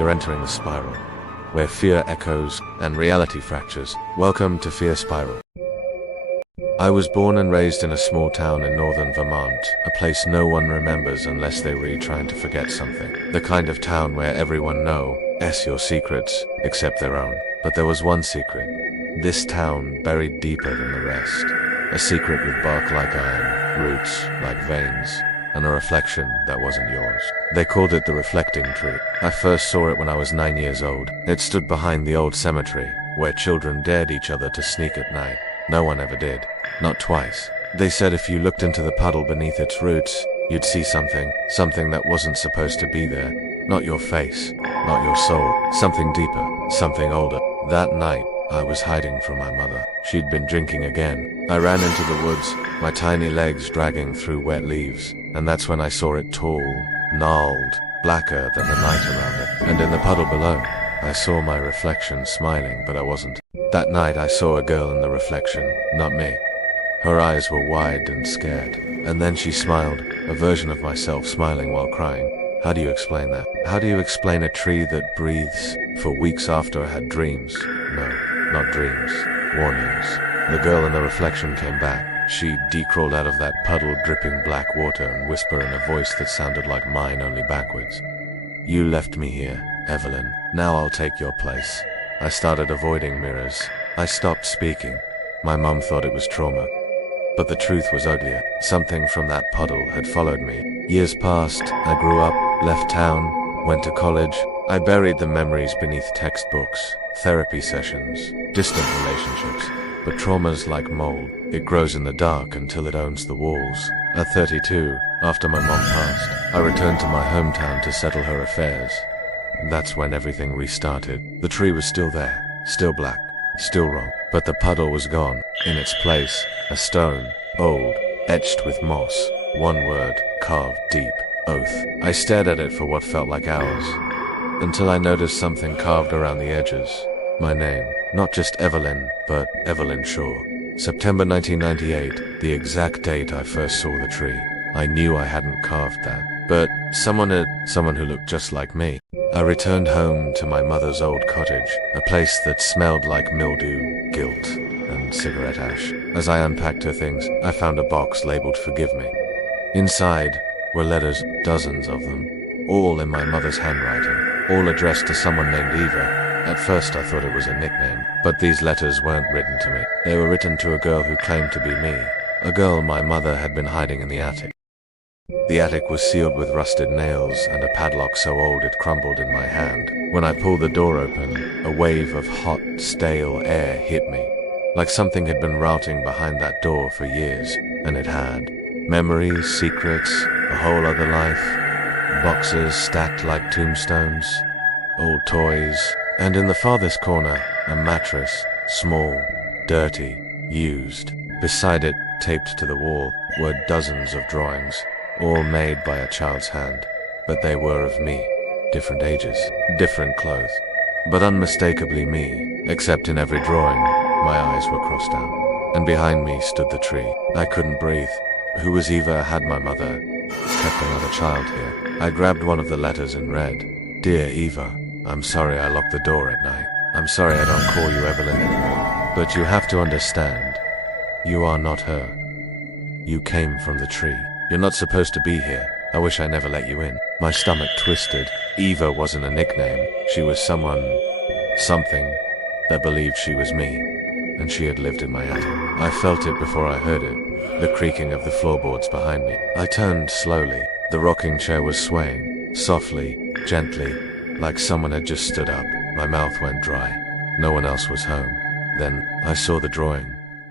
You're entering the spiral, where fear echoes and reality fractures. Welcome to FearSpiral. I was born and raised in a small town in northern Vermont, a place no one remembers unless they're really trying to forget something. The kind of town where everyone knows your secrets, except their own. But there was one secret. This town buried deeper than the rest. A secret with bark like iron, roots like veins, and a reflection that wasn't yours. They called it the reflecting tree. I first saw it when I was 9 years old. It stood behind the old cemetery, where children dared each other to sneak at night. No one ever did. Not twice. They said if you looked into the puddle beneath its roots, you'd see something that wasn't supposed to be there. Not your face, not your soul. Something deeper, something older. That night, I was hiding from my mother. She'd been drinking again. I ran into the woods, my tiny legs dragging through wet leaves, and that's when I saw it tall, gnarled, blacker than the night around it. And in the puddle below, I saw my reflection smiling, but I wasn't. That night I saw a girl in the reflection, not me. Her eyes were wide and scared. And then she smiled, a version of myself smiling while crying. How do you explain that? How do you explain a tree that breathes for weeks after I had dreams? No, not dreams. Warnings. The girl in the reflection came back. She decrawled out of that puddle dripping black water and whispered in a voice that sounded like mine, only backwards. You left me here, Evelyn. Now I'll take your place. I started avoiding mirrors. I stopped speaking. My mum thought it was trauma. But the truth was uglier. Something from that puddle had followed me. Years passed. I grew up, left town, went to college. I buried the memories beneath textbooks, therapy sessions, distant relationships. But trauma's like mold. It grows in the dark until it owns the walls. At 32, after my mom passed, I returned to my hometown to settle her affairs. That's when everything restarted. The tree was still there, still black, still wrong. But the puddle was gone. In its place, a stone, old, etched with moss. One word, carved deep, oath. I stared at it for what felt like hours, until I noticed something carved around the edges. My name. Not just Evelyn, but Evelyn Shaw. September 1998, the exact date I first saw the tree. I knew I hadn't carved that, but someone who looked just like me. I returned home to my mother's old cottage, a place that smelled like mildew, guilt, and cigarette ash. As I unpacked her things, I found a box labeled "Forgive Me." Inside were letters, dozens of them, all in my mother's handwriting, all addressed to someone named Eva. At first I thought it was a nickname, but these letters weren't written to me. They were written to a girl who claimed to be me, a girl my mother had been hiding in the attic. The attic was sealed with rusted nails and a padlock so old it crumbled in my hand. When I pulled the door open, a wave of hot, stale air hit me, like something had been rotting behind that door for years, and it had. Memories, secrets, a whole other life, boxes stacked like tombstones, old toys, and in the farthest corner, a mattress, small, dirty, used. Beside it, taped to the wall, were dozens of drawings, all made by a child's hand, but they were of me, different ages, different clothes, but unmistakably me, except in every drawing, my eyes were crossed out, and behind me stood the tree. I couldn't breathe. Who was Eva? Had my mother kept another child here? I grabbed one of the letters and read, "Dear Eva, I'm sorry I locked the door at night. I'm sorry I don't call you Evelyn anymore, but you have to understand, you are not her. You came from the tree. You're not supposed to be here. I wish I never let you in." My stomach twisted. Eva wasn't a nickname. She was something, that believed she was me, and she had lived in my attic. I felt it before I heard it, the creaking of the floorboards behind me. I turned slowly. The rocking chair was swaying, softly, gently, like someone had just stood up. My mouth went dry. No one else was home. Then I saw the drawing,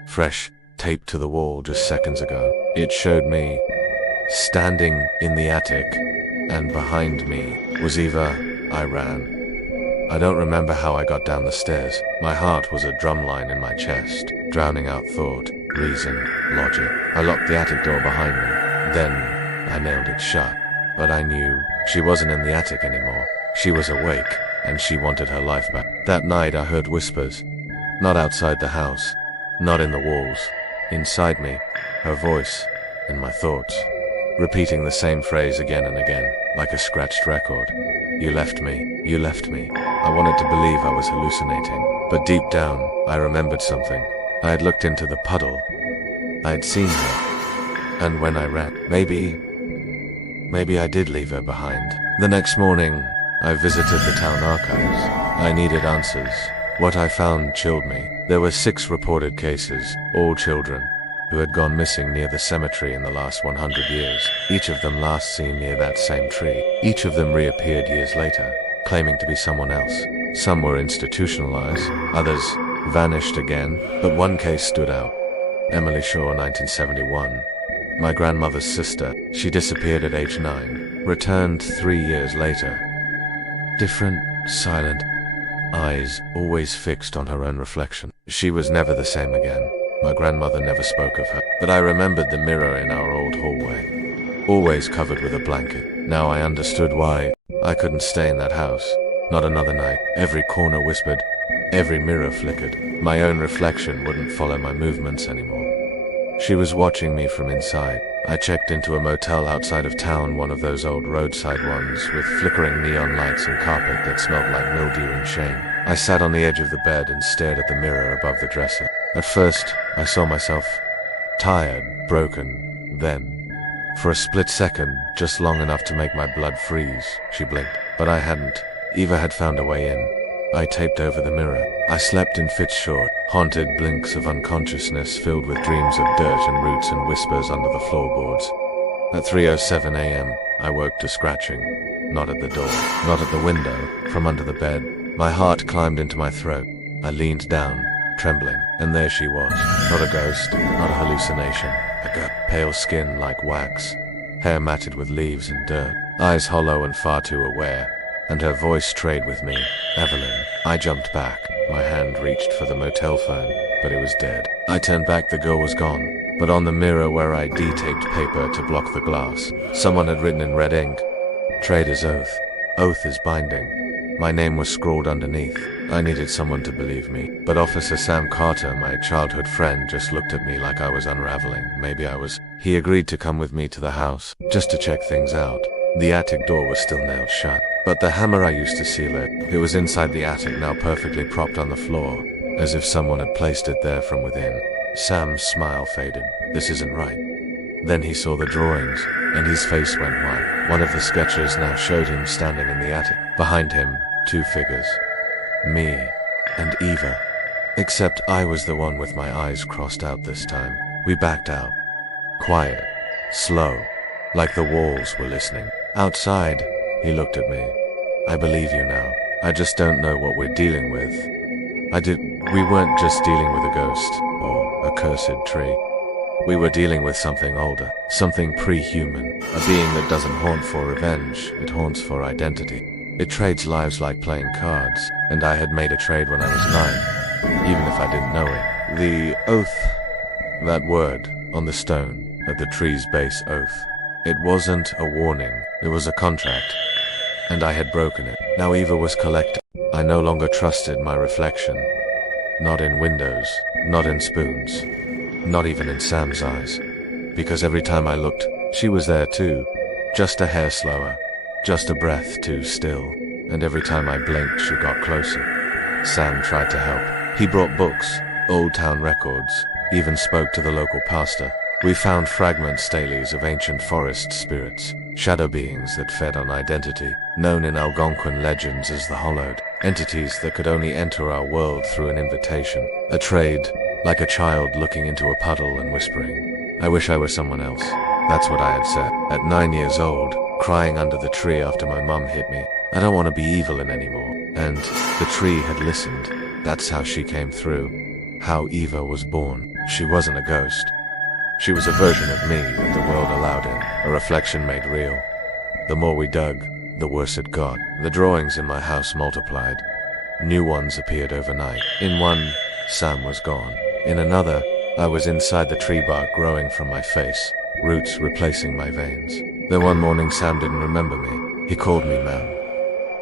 fresh, taped to the wall just seconds ago. It showed me standing in the attic, and behind me was Eva. I ran. I don't remember how I got down the stairs. My heart was a drumline in my chest, drowning out thought, reason, logic. I locked the attic door behind me. Then I nailed it shut. But I knew she wasn't in the attic anymore. She was awake, and she wanted her life back. That night I heard whispers. Not outside the house, not in the walls. Inside me, her voice, in my thoughts, repeating the same phrase again and again. like a scratched record. You left me. You left me. I wanted to believe I was hallucinating, but deep down, I remembered something. I had looked into the puddle. I had seen her. And when I ran, maybe I did leave her behind. The next morning, I visited the town archives. I needed answers. What I found chilled me. There were 6 reported cases, all children, who had gone missing near the cemetery in the last 100 years. Each of them last seen near that same tree. Each of them reappeared years later, claiming to be someone else. Some were institutionalized, others vanished again, but one case stood out. Emily Shaw, 1971. My grandmother's sister. She disappeared at age 9, returned 3 years later. Different, silent, eyes always fixed on her own reflection. She was never the same again. My grandmother never spoke of her, but I remembered the mirror in our old hallway, always covered with a blanket. Now I understood why I couldn't stay in that house. Not another night. Every corner whispered, every mirror flickered. My own reflection wouldn't follow my movements anymore. She was watching me from inside. I checked into a motel outside of town, one of those old roadside ones, with flickering neon lights and carpet that smelled like mildew and shame. I sat on the edge of the bed and stared at the mirror above the dresser. At first, I saw myself tired, broken. Then, for a split second, just long enough to make my blood freeze, she blinked. But I hadn't. Eva had found a way in. I taped over the mirror. I slept in fits short, haunted blinks of unconsciousness filled with dreams of dirt and roots and whispers under the floorboards. At 3:07 a.m., I woke to scratching. Not at the door, not at the window, from under the bed. My heart climbed into my throat. I leaned down, trembling, and there she was. Not a ghost, not a hallucination. Pale skin like wax, hair matted with leaves and dirt, eyes hollow and far too aware. And her voice strayed with me. Evelyn. I jumped back. My hand reached for the motel phone, but it was dead. I turned back, the girl was gone. But on the mirror where I de-taped paper to block the glass, someone had written in red ink, Trader's Oath. Oath is binding. My name was scrawled underneath. I needed someone to believe me. But Officer Sam Carter, my childhood friend, just looked at me like I was unraveling. Maybe I was. He agreed to come with me to the house, just to check things out. The attic door was still nailed shut. But the hammer I used to seal it was inside the attic, now perfectly propped on the floor, as if someone had placed it there from within. Sam's smile faded. This isn't right. Then he saw the drawings, and his face went white. One of the sketches now showed him standing in the attic. Behind him, 2 figures. Me and Eva. Except I was the one with my eyes crossed out this time. We backed out. Quiet. Slow. Like the walls were listening. Outside, he looked at me. I believe you now. I just don't know what we're dealing with. We weren't just dealing with a ghost, or a cursed tree. We were dealing with something older, something pre-human, a being that doesn't haunt for revenge, it haunts for identity. It trades lives like playing cards, and I had made a trade when I was 9, even if I didn't know it. The oath, that word, on the stone, at the tree's base, oath. It wasn't a warning, it was a contract. And I had broken it. Now Eva was collected. I no longer trusted my reflection. Not in windows, not in spoons, not even in Sam's eyes. Because every time I looked, she was there too. Just a hair slower, just a breath too still. And every time I blinked, she got closer. Sam tried to help. He brought books, old town records, even spoke to the local pastor. We found fragment stelaes of ancient forest spirits, shadow beings that fed on identity, known in Algonquin legends as the Hollowed, entities that could only enter our world through an invitation, a trade, like a child looking into a puddle and whispering, I wish I were someone else. That's what I had said. At 9 years old, crying under the tree after my mum hit me. I don't want to be Evelyn anymore. And the tree had listened. That's how she came through. How Eva was born. She wasn't a ghost. She was a version of me that the world allowed in, a reflection made real. The more we dug, the worse it got. The drawings in my house multiplied. New ones appeared overnight. In one, Sam was gone. In another, I was inside the tree bark growing from my face, roots replacing my veins. Then one morning Sam didn't remember me. He called me ma'am.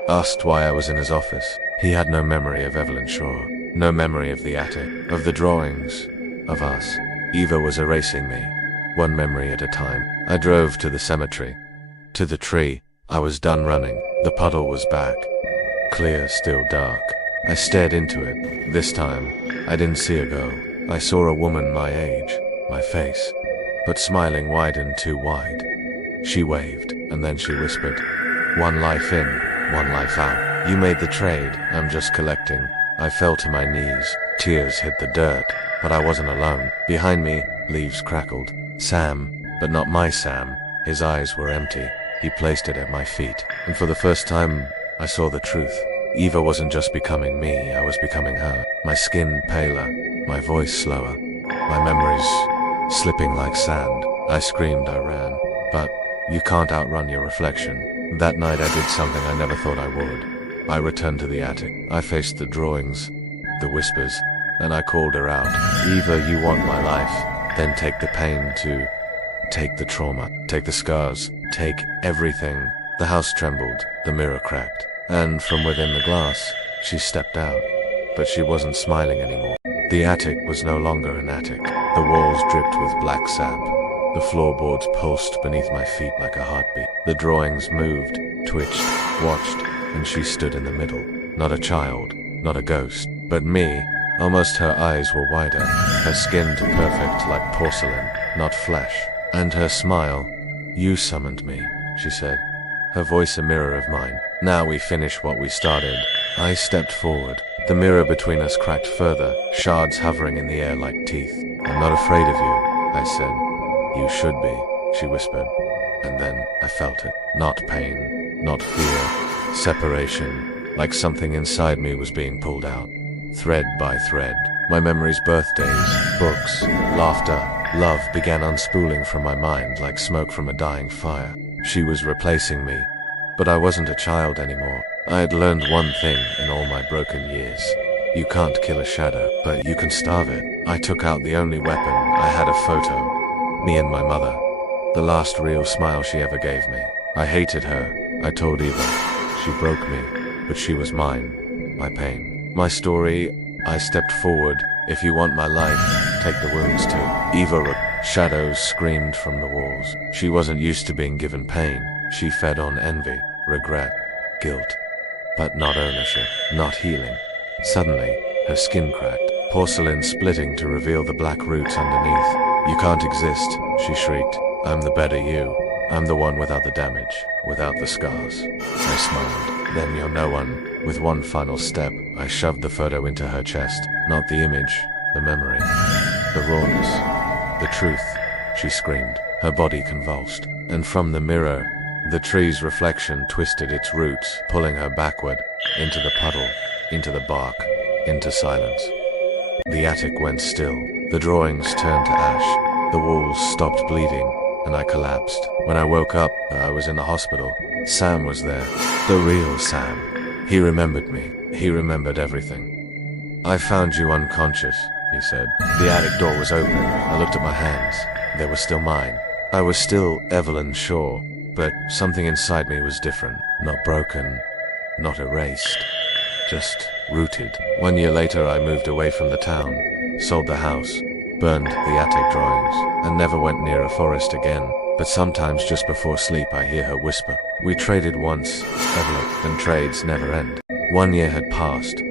Asked why I was in his office. He had no memory of Evelyn Shaw, no memory of the attic, of the drawings, of us. Eva was erasing me, one memory at a time. I drove to the cemetery, to the tree, I was done running. The puddle was back. Clear, still dark. I stared into it. This time, I didn't see a girl. I saw a woman my age, my face, but smiling wide and too wide. She waved, and then she whispered, "One life in, one life out. You made the trade, I'm just collecting." I fell to my knees. Tears hit the dirt, but I wasn't alone. Behind me, leaves crackled. Sam, but not my Sam. His eyes were empty. He placed it at my feet, and for the first time, I saw the truth. Eva wasn't just becoming me, I was becoming her. My skin paler, my voice slower, my memories slipping like sand. I screamed, I ran, but you can't outrun your reflection. That night I did something I never thought I would. I returned to the attic. I faced the drawings, the whispers, and I called her out. "Eva, you want my life, then take the pain too. Take the trauma, take the scars, take everything." The house trembled, the mirror cracked, and from within the glass, she stepped out. But she wasn't smiling anymore. The attic was no longer an attic. The walls dripped with black sap. The floorboards pulsed beneath my feet like a heartbeat. The drawings moved, twitched, watched, and she stood in the middle. Not a child, not a ghost, but me. Almost her eyes were wider, her skin perfect like porcelain, not flesh. And her smile, "You summoned me," she said, her voice a mirror of mine. "Now we finish what we started." I stepped forward. The mirror between us cracked further, shards hovering in the air like teeth. "I'm not afraid of you," I said. "You should be," she whispered. And then I felt it. Not pain, not fear. Separation, like something inside me was being pulled out, thread by thread. My memories, birthdays, books, laughter, love began unspooling from my mind like smoke from a dying fire. She was replacing me, but I wasn't a child anymore. I had learned one thing in all my broken years. You can't kill a shadow, but you can starve it. I took out the only weapon. I had a photo. Me and my mother. The last real smile she ever gave me. I hated her. I told Eva. She broke me, but she was mine. My pain. My story. I stepped forward. "If you want my life, take the wounds too." Eva. Shadows screamed from the walls. She wasn't used to being given pain. She fed on envy, regret, guilt. But not ownership, not healing. Suddenly, her skin cracked, porcelain splitting to reveal the black roots underneath. "You can't exist," she shrieked. "I'm the better you. I'm the one without the damage, without the scars." I smiled. "Then you're no one." With one final step, I shoved the photo into her chest. Not the image, the memory. The rawness. The truth. She screamed. Her body convulsed. And from the mirror, the tree's reflection twisted its roots, pulling her backward, into the puddle, into the bark, into silence. The attic went still. The drawings turned to ash. The walls stopped bleeding, and I collapsed. When I woke up, I was in the hospital. Sam was there. The real Sam. He remembered me. He remembered everything. "I found you unconscious," he said. The attic door was open. I looked at my hands. They were still mine. I was still Evelyn Shaw, but something inside me was different. Not broken, not erased, just rooted. 1 year later, I moved away from the town, sold the house, burned the attic drawings, and never went near a forest again. But sometimes just before sleep, I hear her whisper. We traded once, Evelyn, and trades never end. 1 year had passed.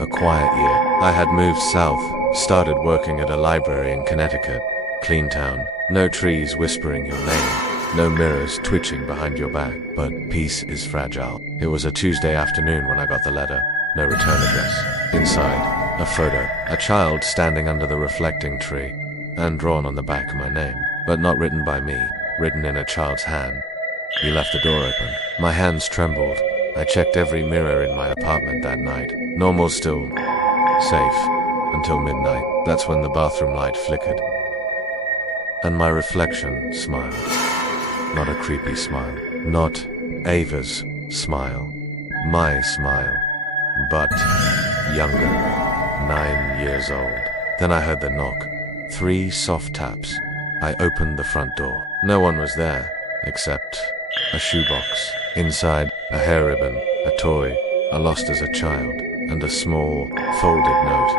A quiet year. I had moved south, started working at a library in Connecticut. Clean town. No trees whispering your name. No mirrors twitching behind your back. But peace is fragile. It was a Tuesday afternoon when I got the letter. No return address. Inside, a photo. A child standing under the reflecting tree. And drawn on the back my name. But not written by me. Written in a child's hand. He left the door open. My hands trembled. I checked every mirror in my apartment that night. Normal still. Safe. Until midnight. That's when the bathroom light flickered. And my reflection smiled. Not a creepy smile. Not Ava's smile. My smile. But younger. 9 years old. Then I heard the knock. 3 soft taps. I opened the front door. No one was there, except a shoebox. Inside, a hair ribbon, a toy, I lost as a child, and a small, folded note.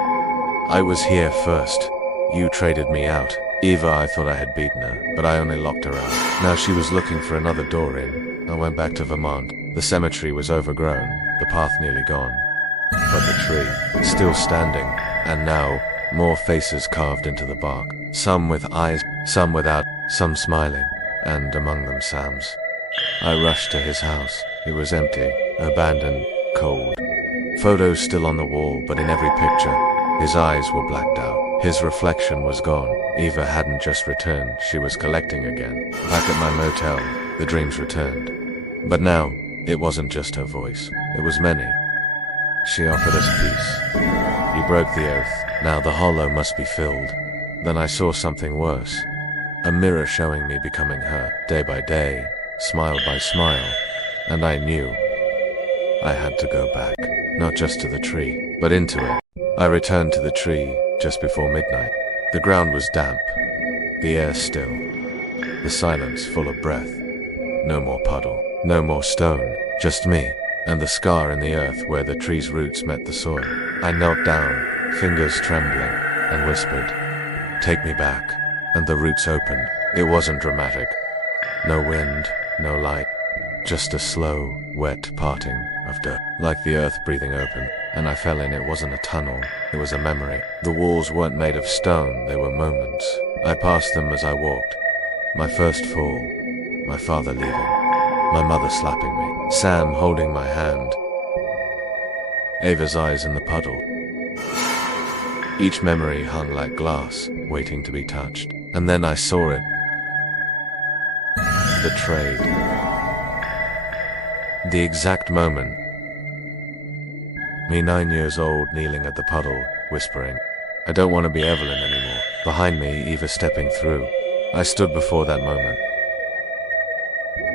"I was here first. You traded me out. Eva, I thought I had beaten her, but I only locked her out. Now she was looking for another door in. I went back to Vermont. The cemetery was overgrown, the path nearly gone. But the tree, still standing, and now, more faces carved into the bark. Some with eyes, some without, some smiling, and among them Sam's. I rushed to his house. It was empty, abandoned, cold. Photos still on the wall, but in every picture, his eyes were blacked out. His reflection was gone. Eva hadn't just returned, she was collecting again. Back at my motel, the dreams returned. But now, it wasn't just her voice. It was many. She offered us peace. You broke the oath. Now the hollow must be filled. Then I saw something worse. A mirror showing me becoming her, day by day, smile by smile. And I knew I had to go back. Not just to the tree, but into it. I returned to the tree just before midnight. The ground was damp, the air still, the silence full of breath. No more puddle, no more stone, just me, and the scar in the earth where the tree's roots met the soil. I knelt down, fingers trembling, and whispered, "Take me back." And the roots opened. It wasn't dramatic. No wind, no light, just a slow, wet parting of dirt, like the earth breathing open. And I fell in. It wasn't a tunnel, it was a memory. The walls weren't made of stone, they were moments. I passed them as I walked. My first fall, my father leaving, my mother slapping me, Sam holding my hand, Ava's eyes in the puddle. Each memory hung like glass, waiting to be touched. And then I saw it. The trade. The exact moment. Me 9 years old, kneeling at the puddle, whispering, "I don't want to be Evelyn anymore." Behind me, Eva stepping through. I stood before that moment.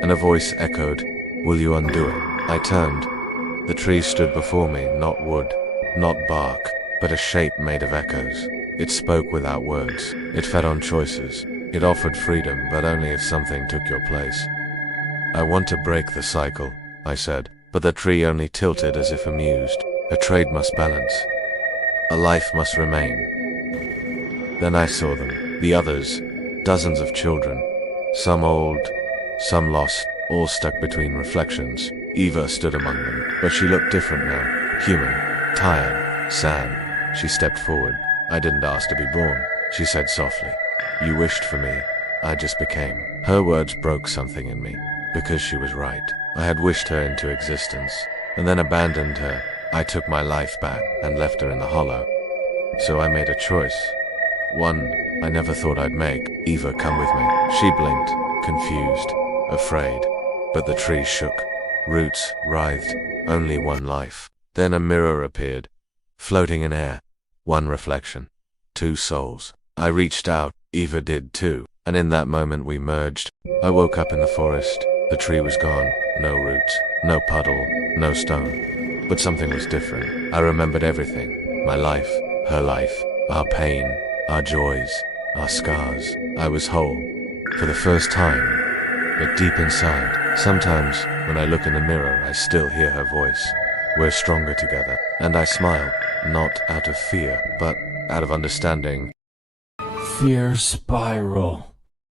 And a voice echoed, "Will you undo it?" I turned. The tree stood before me, not wood, not bark, but a shape made of echoes. It spoke without words. It fed on choices. It offered freedom, but only if something took your place. "I want to break the cycle," I said, but the tree only tilted as if amused. A trade must balance. A life must remain. Then I saw them, the others, dozens of children, some old, some lost, all stuck between reflections. Eva stood among them, but she looked different now, human, tired, sad. She stepped forward. "I didn't ask to be born," she said softly. "You wished for me, I just became." Her words broke something in me, because she was right. I had wished her into existence, and then abandoned her. I took my life back and left her in the hollow. So I made a choice. One I never thought I'd make. "Eva, come with me." She blinked, confused, afraid. But the tree shook. Roots writhed. Only one life. Then a mirror appeared, floating in air. One reflection. Two souls. I reached out. Eva did too. And in that moment we merged. I woke up in the forest. The tree was gone. No roots. No puddle. No stone. But something was different. I remembered everything. My life. Her life. Our pain. Our joys. Our scars. I was whole. For the first time. But deep inside. Sometimes, when I look in the mirror, I still hear her voice. We're stronger together. And I smile. Not out of fear, but out of understanding. FearSpiral.